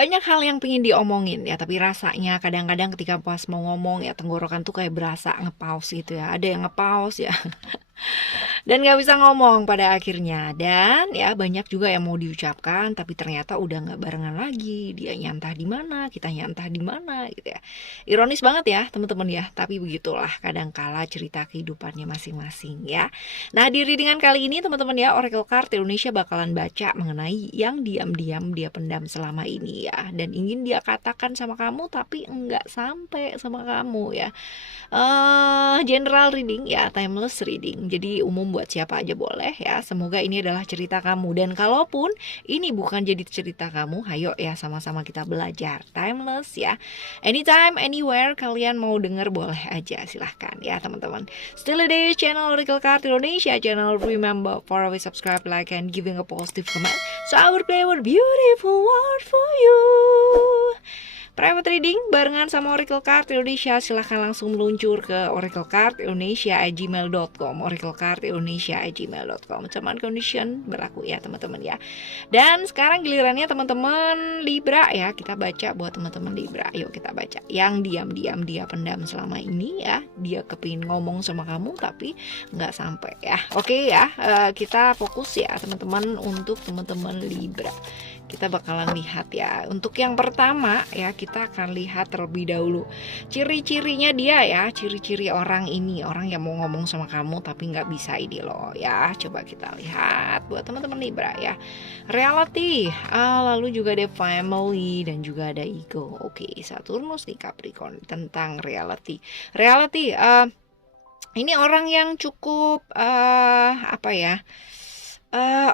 banyak hal yang pengen diomongin ya, tapi rasanya kadang-kadang ketika pas mau ngomong ya tenggorokan tuh kayak berasa ngepaus gitu ya. Ada yang ngepaus ya. Dan nggak bisa ngomong pada akhirnya. Dan ya banyak juga yang mau diucapkan tapi ternyata udah nggak barengan lagi. Dia nyantah di mana, kita nyantah di mana gitu ya. Ironis banget ya teman-teman ya, tapi begitulah kadangkala cerita kehidupannya masing-masing ya. Nah, di readingan kali ini teman-teman ya, Oracle Card Indonesia bakalan baca mengenai yang diam-diam dia pendam selama ini ya, dan ingin dia katakan sama kamu tapi enggak sampai sama kamu ya. General reading ya, timeless reading. Jadi umum buat siapa aja boleh ya. Semoga ini adalah cerita kamu, dan kalaupun ini bukan jadi cerita kamu, ayo ya sama-sama kita belajar. Timeless ya. Anytime, anywhere kalian mau denger boleh aja, silahkan ya teman-teman. Still this channel Oracle Card Indonesia channel. Remember for always subscribe, like, and giving a positive comment. So I will play a beautiful word for you. Private reading barengan sama Oracle Card Indonesia, silahkan langsung meluncur ke oraclecardindonesia@gmail.com, oraclecardindonesia@gmail.com. Terms and condition berlaku ya teman-teman ya. Dan sekarang gilirannya teman-teman Libra ya, kita baca buat teman-teman Libra. Yuk kita baca. Yang diam-diam dia pendam selama ini ya, dia kepingin ngomong sama kamu tapi nggak sampai ya. Oke ya, kita fokus ya teman-teman untuk teman-teman Libra. Kita bakalan lihat ya. Untuk yang pertama ya, kita akan lihat terlebih dahulu ciri-cirinya dia ya, ciri-ciri orang ini, orang yang mau ngomong sama kamu tapi nggak bisa ini loh ya. Coba kita lihat buat teman-teman Libra ya. Reality, lalu juga ada family dan juga ada ego. Oke, Saturnus di Capricorn tentang reality. Reality, ini orang yang cukup apa ya?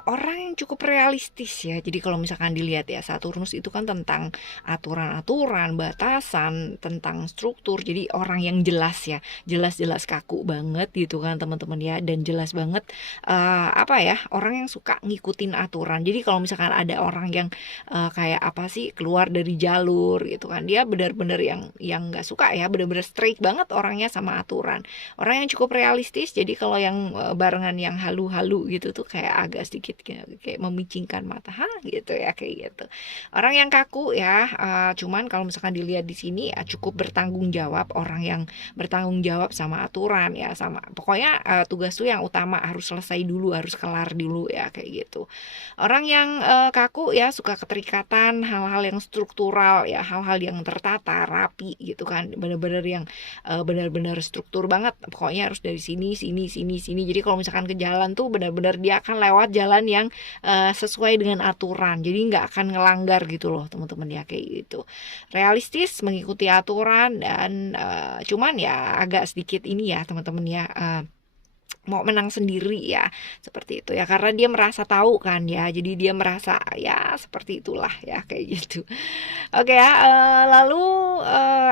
Orang yang cukup realistis ya. Jadi kalau misalkan dilihat ya, Saturnus itu kan tentang aturan-aturan, batasan, tentang struktur. Jadi orang yang jelas ya, jelas-jelas kaku banget gitu kan teman-teman ya, dan jelas banget apa ya, orang yang suka ngikutin aturan. Jadi kalau misalkan ada orang yang kayak apa sih, keluar dari jalur gitu kan, dia benar-benar yang nggak suka ya, benar-benar straight banget orangnya sama aturan. Orang yang cukup realistis. Jadi kalau yang barengan yang halu-halu gitu tuh kayak agak sedikit kayak memicingkan mata gitu ya, kayak gitu. Orang yang kaku ya, cuman kalau misalkan dilihat di sini ya, cukup bertanggung jawab, orang yang bertanggung jawab sama aturan ya, sama pokoknya tugas tuh yang utama harus selesai dulu, harus kelar dulu ya, kayak gitu. Orang yang kaku ya, suka keterikatan, hal-hal yang struktural ya, hal-hal yang tertata rapi gitu kan, bener-bener yang benar-benar struktur banget, pokoknya harus dari sini sini sini sini. Jadi kalau misalkan ke jalan tuh benar-benar dia akan lewat jalan yang sesuai dengan aturan, jadi nggak akan ngelanggar gitu loh teman-teman ya, kayak gitu. Realistis, mengikuti aturan, dan cuman ya agak sedikit ini ya teman-teman ya, mau menang sendiri ya, seperti itu ya, karena dia merasa tahu kan ya, jadi dia merasa ya seperti itulah ya, kayak gitu. Oke ya, lalu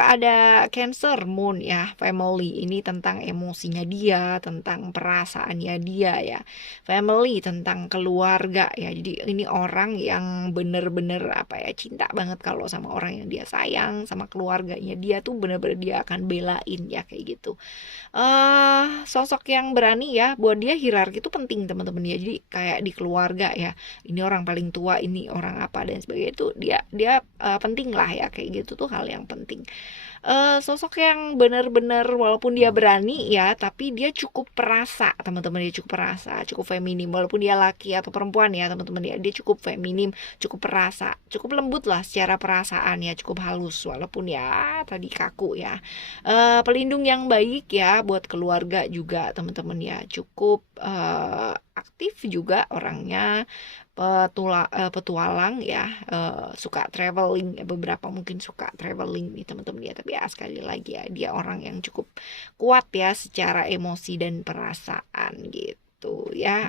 ada Cancer Moon ya, family ini tentang emosinya dia, tentang perasaannya dia ya. Family tentang keluarga ya. Jadi ini orang yang bener-bener apa ya, cinta banget kalau sama orang yang dia sayang, sama keluarganya dia tuh bener-bener dia akan belain ya, kayak gitu. Sosok yang berani ya, buat dia hierarki itu penting teman-teman ya. Jadi kayak di keluarga ya, ini orang paling tua, ini orang apa dan sebagainya, itu dia penting lah ya, kayak gitu tuh hal yang penting. Sosok yang benar-benar walaupun dia berani ya, tapi dia cukup perasa teman-teman, dia cukup perasa, cukup feminim, walaupun dia laki atau perempuan ya teman-teman ya, dia cukup feminim, cukup perasa, cukup lembut lah secara perasaan ya, cukup halus walaupun ya tadi kaku ya. Pelindung yang baik ya buat keluarga juga teman-teman ya, cukup aktif juga orangnya, petualang ya, suka traveling, beberapa mungkin suka traveling nih teman-teman ya, tapi ya sekali lagi ya, dia orang yang cukup kuat ya secara emosi dan perasaan gitu ya.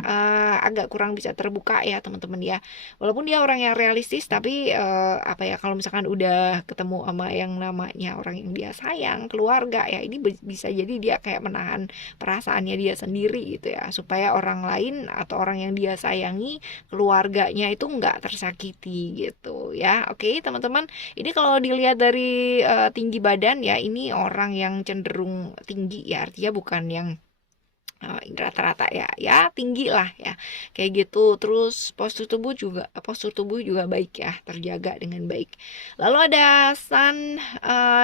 Agak kurang bisa terbuka ya teman-teman ya, walaupun dia orang yang realistis, tapi apa ya, kalau misalkan udah ketemu sama yang namanya orang yang dia sayang, keluarga ya, ini bisa jadi dia kayak menahan perasaannya dia sendiri gitu ya, supaya orang lain atau orang yang dia sayangi, keluarganya itu nggak tersakiti gitu ya. Oke teman-teman, ini kalau dilihat dari tinggi badan ya, ini orang yang cenderung tinggi ya, artinya bukan yang rata-rata ya tinggi lah ya, kayak gitu. Terus postur tubuh juga baik ya, terjaga dengan baik. Lalu ada Sun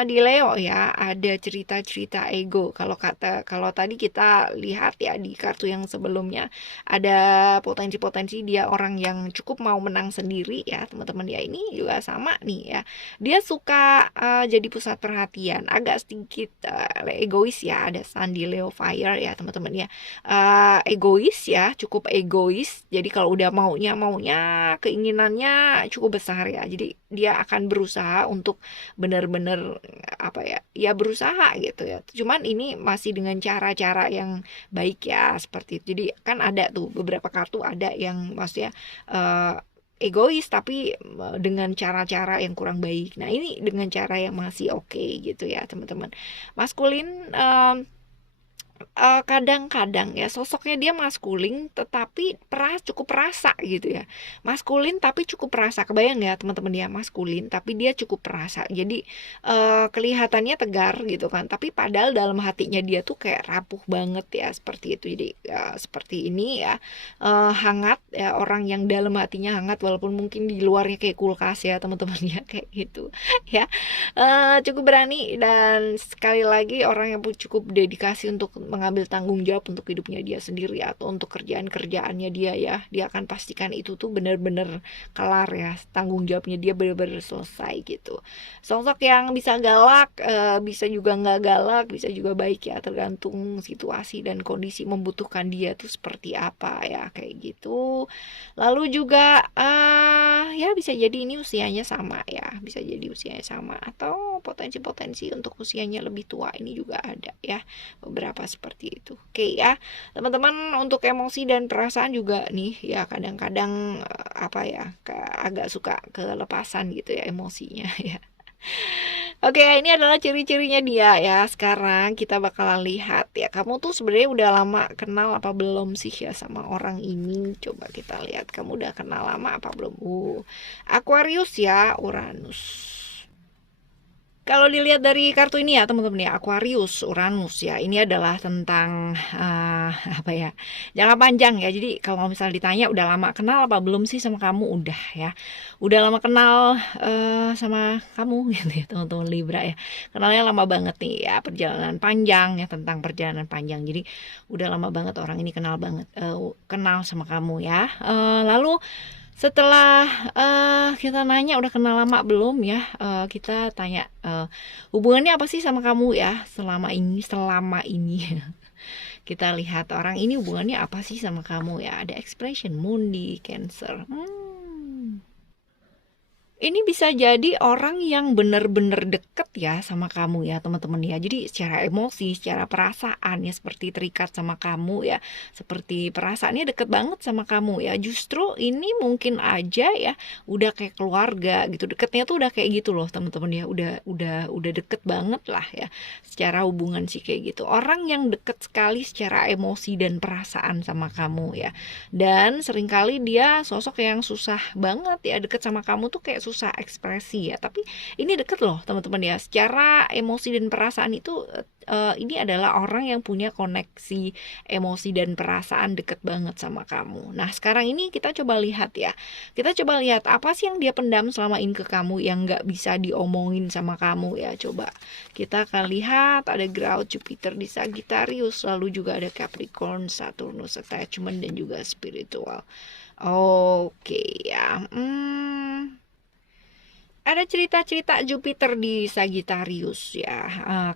di Leo ya, ada cerita-cerita ego. Kalau tadi kita lihat ya di kartu yang sebelumnya, ada potensi-potensi dia orang yang cukup mau menang sendiri ya teman-teman ya. Ini juga sama nih ya, dia suka jadi pusat perhatian, agak sedikit egois ya. Ada Sun di Leo Fire ya teman-teman ya. Egois ya, cukup egois. Jadi kalau udah maunya keinginannya cukup besar ya. Jadi dia akan berusaha untuk benar-benar berusaha gitu ya. Cuman ini masih dengan cara-cara yang baik ya, seperti itu. Jadi kan ada tuh beberapa kartu ada yang maksudnya egois tapi dengan cara-cara yang kurang baik. Nah ini dengan cara yang masih oke gitu ya teman-teman. Maskulin kadang-kadang ya sosoknya dia maskulin tetapi cukup perasa gitu ya. Maskulin tapi cukup perasa. Kebayang ya teman-teman ya, maskulin tapi dia cukup perasa. Jadi kelihatannya tegar gitu kan, tapi padahal dalam hatinya dia tuh kayak rapuh banget ya, seperti itu. Jadi seperti ini ya, hangat ya, orang yang dalam hatinya hangat walaupun mungkin di luarnya kayak kulkas ya teman-teman ya, kayak gitu ya. Cukup berani, dan sekali lagi orang yang cukup dedikasi untuk mengambil tanggung jawab untuk hidupnya dia sendiri atau untuk kerjaannya dia ya. Dia akan pastikan itu tuh benar-benar kelar ya, tanggung jawabnya dia benar-benar selesai gitu. Sosok yang bisa galak, bisa juga nggak galak, bisa juga baik ya, tergantung situasi dan kondisi membutuhkan dia tuh seperti apa ya, kayak gitu. Lalu juga ya bisa jadi ini usianya sama ya, bisa jadi usianya sama atau potensi-potensi untuk usianya lebih tua ini juga ada ya, beberapa seperti itu. Oke ya teman-teman, untuk emosi dan perasaan juga nih ya, kadang-kadang agak suka kelepasan gitu ya emosinya ya. Oke, ini adalah ciri-cirinya dia ya. Sekarang kita bakalan lihat ya, kamu tuh sebenarnya udah lama kenal apa belum sih ya sama orang ini. Coba kita lihat, kamu udah kenal lama apa belum. Aquarius ya, Uranus. Kalau dilihat dari kartu ini ya teman-teman ya, Aquarius, Uranus ya, ini adalah tentang jangka panjang ya. Jadi kalau misalnya ditanya udah lama kenal apa belum sih sama kamu, udah ya, udah lama kenal sama kamu gitu ya teman-teman Libra ya. Kenalnya lama banget nih ya, perjalanan panjang ya, tentang perjalanan panjang. Jadi udah lama banget orang ini kenal sama kamu ya. Lalu setelah kita nanya udah kenal lama belum ya, kita tanya hubungannya apa sih sama kamu ya selama ini kita lihat orang ini hubungannya apa sih sama kamu ya. Ada expression Moon di Cancer. Ini bisa jadi orang yang benar-benar deket ya sama kamu ya teman-teman ya. Jadi secara emosi, secara perasaan ya, seperti terikat sama kamu ya, seperti perasaannya deket banget sama kamu ya. Justru ini mungkin aja ya udah kayak keluarga gitu, deketnya tuh udah kayak gitu loh teman-teman ya. Udah deket banget lah ya secara hubungan sih kayak gitu. Orang yang deket sekali secara emosi dan perasaan sama kamu ya. Dan seringkali dia sosok yang susah banget ya deket sama kamu tuh, kayak susah ekspresi ya. Tapi ini deket loh teman-teman ya, secara emosi dan perasaan itu ini adalah orang yang punya koneksi emosi dan perasaan deket banget sama kamu. Nah sekarang ini kita coba lihat ya, apa sih yang dia pendam selama ini ke kamu yang gak bisa diomongin sama kamu ya. Coba kita akan lihat, ada Ground Jupiter di Sagittarius, lalu juga ada Capricorn, Saturnus, Attachment, dan juga Spiritual. Oke ya, ada cerita-cerita Jupiter di Sagittarius ya,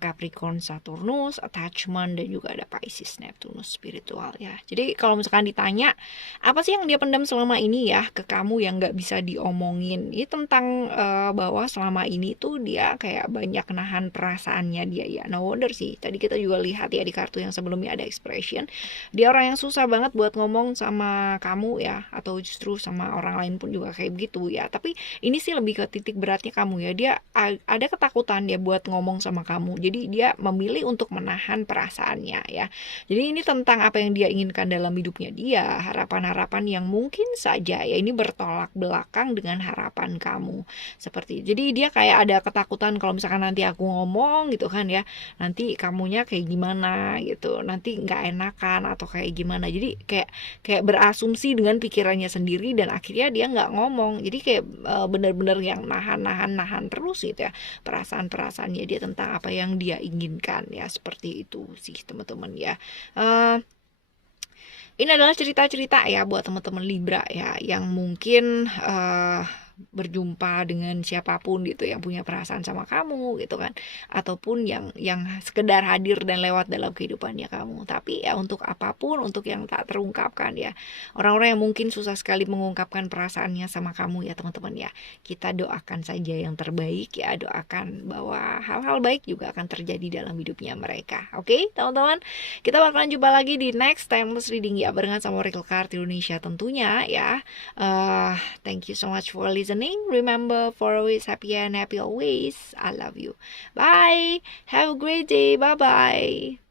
Capricorn, Saturnus, Attachment, dan juga ada Pisces, Neptunus, Spiritual ya. Jadi kalau misalkan ditanya apa sih yang dia pendam selama ini ya ke kamu yang gak bisa diomongin, ini tentang bahwa selama ini tuh dia kayak banyak nahan perasaannya dia ya. No wonder sih, tadi kita juga lihat ya di kartu yang sebelumnya ada expression, dia orang yang susah banget buat ngomong sama kamu ya, atau justru sama orang lain pun juga kayak begitu ya. Tapi ini sih lebih ke titik titik beratnya kamu ya. Dia ada ketakutan dia buat ngomong sama kamu. Jadi dia memilih untuk menahan perasaannya ya. Jadi ini tentang apa yang dia inginkan dalam hidupnya dia, harapan-harapan yang mungkin saja ya ini bertolak belakang dengan harapan kamu. Seperti jadi dia kayak ada ketakutan kalau misalkan nanti aku ngomong gitu kan ya, nanti kamunya kayak gimana gitu, nanti nggak enakan atau kayak gimana. Jadi kayak kayak berasumsi dengan pikirannya sendiri dan akhirnya dia nggak ngomong. Jadi kayak benar-benar yang nahan terus gitu ya perasaan-perasaannya dia tentang apa yang dia inginkan ya, seperti itu sih teman-teman ya. Ini adalah cerita-cerita ya buat teman-teman Libra ya yang mungkin berjumpa dengan siapapun gitu yang punya perasaan sama kamu gitu kan, ataupun yang sekedar hadir dan lewat dalam kehidupannya kamu. Tapi ya untuk apapun, untuk yang tak terungkapkan ya, orang-orang yang mungkin susah sekali mengungkapkan perasaannya sama kamu ya teman-teman ya, kita doakan saja yang terbaik ya, doakan bahwa hal-hal baik juga akan terjadi dalam hidupnya mereka. Oke teman-teman, kita bakalan jumpa lagi di next timeless reading ya, barengan sama Oracle Card Indonesia tentunya ya. Thank you so much for listening. Remember, for always happy and happy always. I love you. Bye. Have a great day. Bye bye.